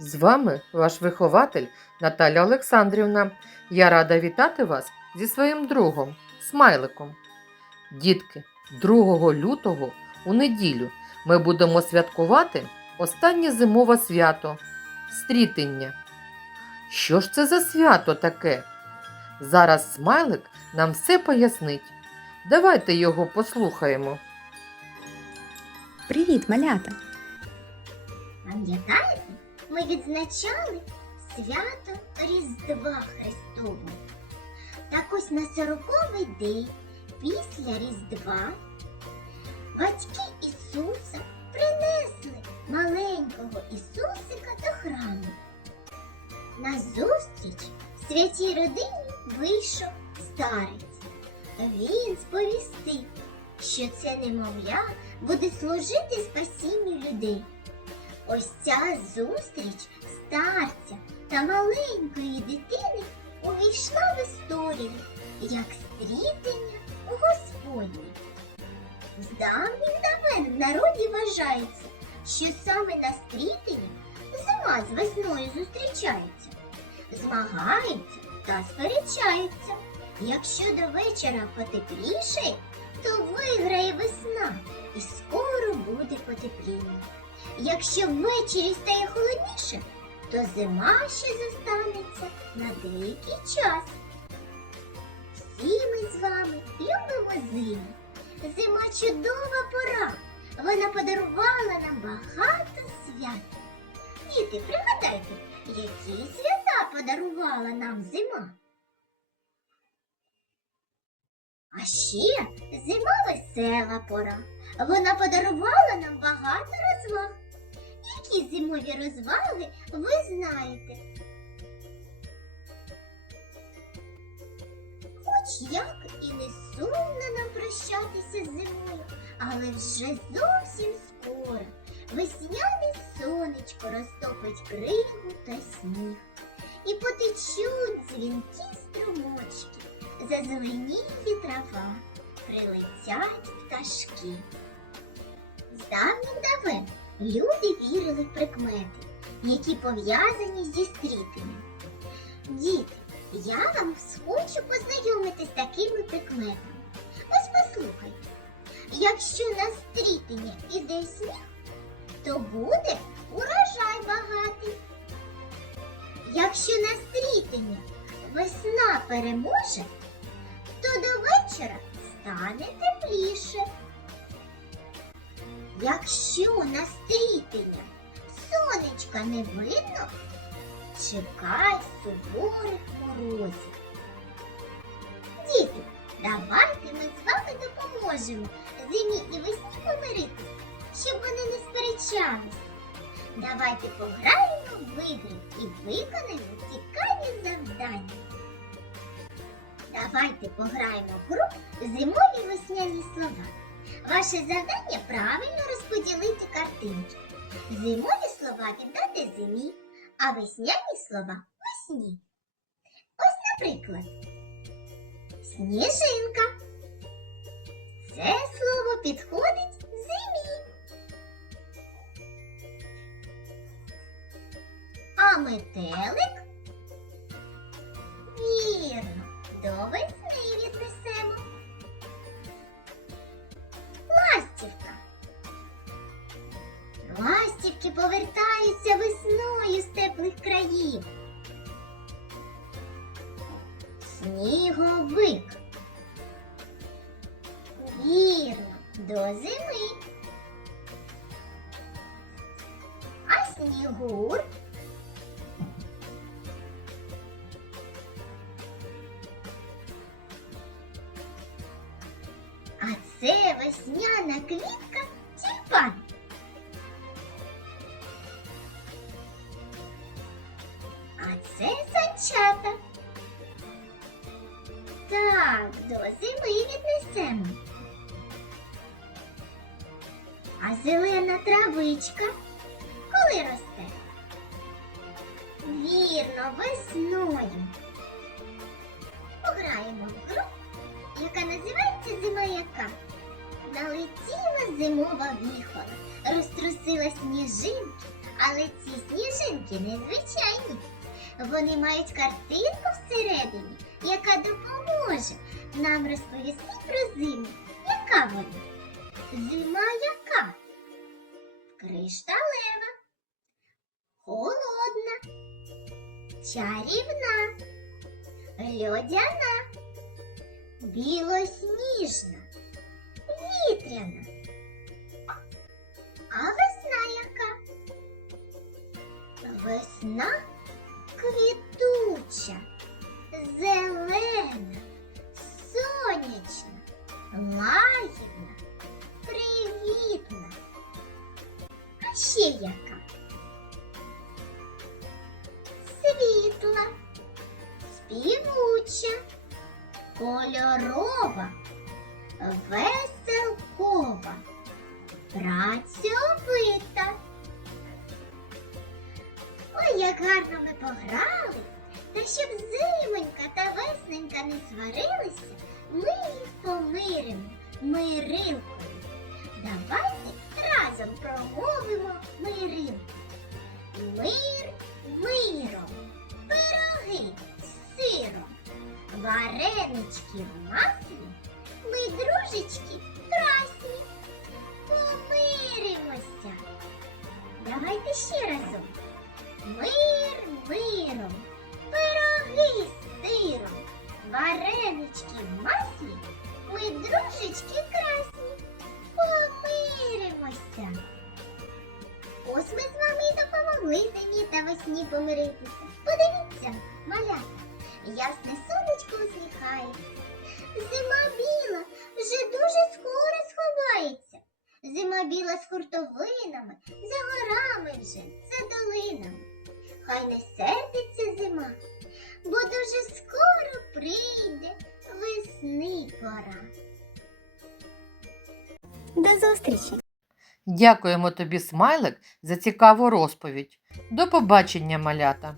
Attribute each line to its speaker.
Speaker 1: З вами ваш вихователь Наталя Олександрівна. Я рада вітати вас зі своїм другом, смайликом. Дітки, 2 лютого у неділю ми будемо святкувати останнє зимове свято стрітення. Що ж це за свято таке? Зараз смайлик нам все пояснить. Давайте його послухаємо.
Speaker 2: Привіт, малята!
Speaker 3: Пам'ятаєте, ми відзначали свято Різдва Христового. Так ось на сороковий день після Різдва батьки Ісуса принесли маленького Ісусика до храму. На зустріч святій родині вийшов старець. Він сповістив, що це немовля буде служити спасінню людей. Ось ця зустріч старця та маленької дитини увійшла в історію як стрітення Господнє. З давніх давен в народі вважається, що саме на стрітення зима з весною зустрічаються, змагаються та сперечаються. Якщо до вечора потепліше, то виграє весна і скоро буде потепління. Якщо ввечері стає холодніше, то зима ще зостанеться на деякий час. Всі ми з вами любимо зиму. Зима чудова пора. Вона подарувала нам багато свят. Діти, пригадайте, які свята подарувала нам зима. А ще зима весела пора. Вона подарувала нам багато розваг. Які зимові розваги ви знаєте? Хоч як і не сумно нам прощатися з зимою, але вже зовсім скоро весняне сонечко розтопить кригу та сніг. І потечуть дзвінки струмочки, зазеленіє трава, прилетять пташки. Давніх давен люди вірили в прикмети, які пов'язані зі стрітенням. Діти, я вам хочу познайомити з такими прикметами. Ось послухайте. Якщо на стрітення іде сніг, то буде урожай багатий. Якщо на стрітення весна переможе, то до вечора стане тепліше. Якщо на стрітення сонечка не видно, чекай суворих морозів. Діти, давайте ми з вами допоможемо зимі і весні помиритися, щоб вони не сперечались. Давайте пограємо в ігри і виконаємо цікаві завдання. Давайте пограємо в гру зимові весняні слова. Ваше завдання правильно розподілити картинки. Зимові слова віддати зимі, а весняні слова весні. Ось, наприклад, сніжинка. Це слово підходить зимі. А метелик? Вірно, до весни Ластівки повертаються весною з теплих країв. Сніговик. Вірно, до зими. А снігур? А це весняна квітка тюльпан. Це санчата. Так, до зими віднесемо. А зелена травичка коли росте? Вірно, весною. Пограємо в гру, яка називається Зима яка. Налетіла зимова віхола, розтрусила сніжинки, Але ці сніжинки незвичайні. Вони мають картинку всередині, яка допоможе нам розповісти про зиму. Яка вона? Зима яка? Кришталева, холодна, чарівна, льодяна, білосніжна, вітряна. А весна яка? Весна квітуча, зелена, сонячна, лагідна, привітна. А ще яка? Світла, співуча, кольорова, веселкова, мирилкою. Давайте разом промовимо мирилку. Мир миром, пироги з сиром, варенички в маслі, ми дружечки красні. Помиримося. Давайте ще разом. Мир миром, пироги з сиром, варенички в маслі, ми дружечки красні, помиримося. Ось ми з вами і допомогли зимі та весні помиритися. Подивіться, малята, ясне сонечко усміхається. Зима біла вже дуже скоро сховається. Зима біла з хуртовинами, за горами вже, за долинами. Хай не сердиться зима, бо дуже скоро прийде весни пора. До зустрічі!
Speaker 1: Дякуємо тобі, смайлик, за цікаву розповідь. До побачення, малята!